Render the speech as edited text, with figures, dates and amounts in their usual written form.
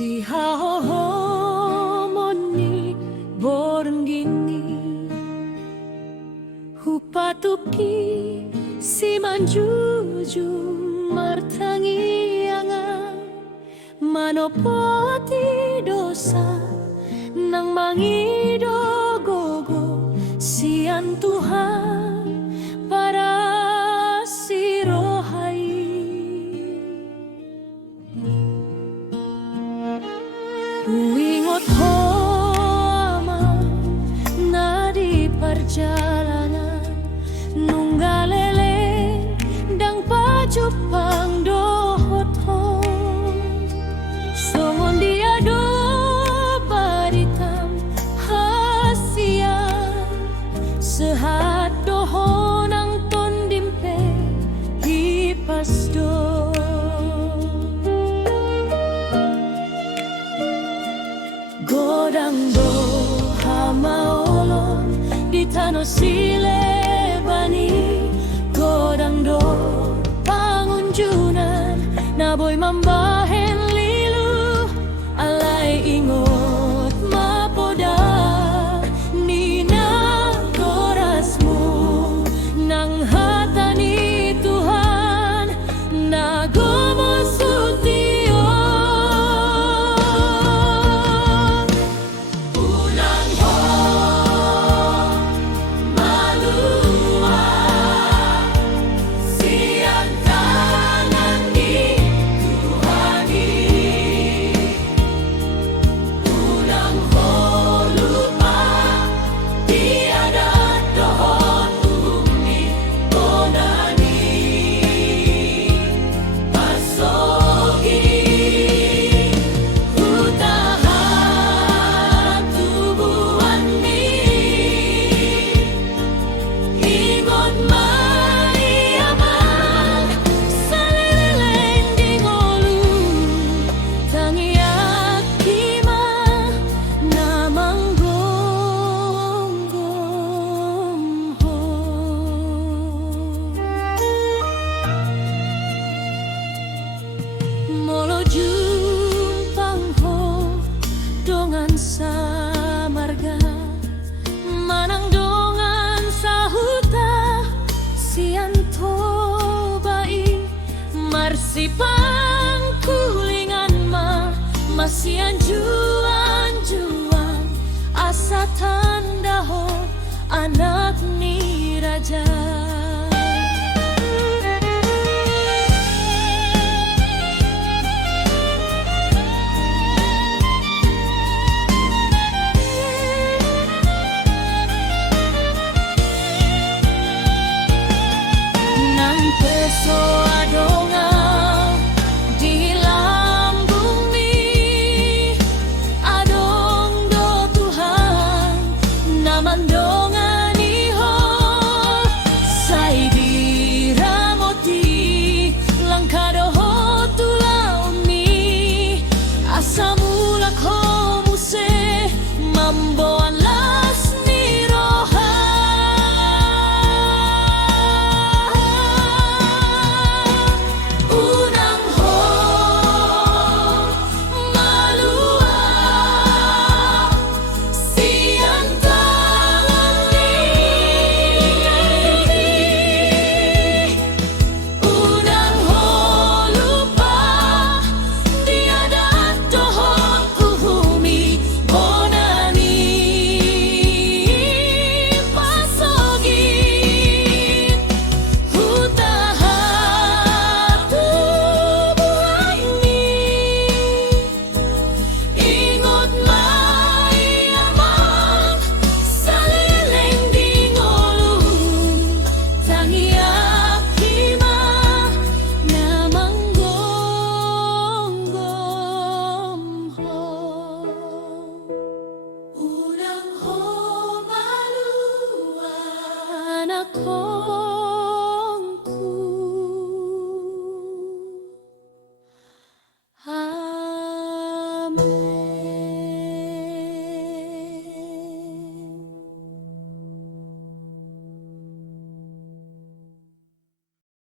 Di hahohomoni bornggini hupatuki si manjujung martangianga manopoti dosa nang mangidogogo sian Tuhan para si rohai. Uingot homa na di perjalanan nunggalele dang pajupang dohot ho songon dia do baritam hasian sehat doho nang tondimpe hipas do. Godang do hamaolon di tano silebani godang do pangunjunan naboy mambahen lilu alay ingot mapoda nina korasmu nang hatani Tuhan nagomosulti. Molo jumpang ho dongan samarga manang dongan sahuta sian tobai marsipang kulingan ma masian juan asa tanda ho anak ni raja. So adonga di lambung mi adong do Tuhan namandongan iho sai di ramoti langkah doho tulau mi asamulak ho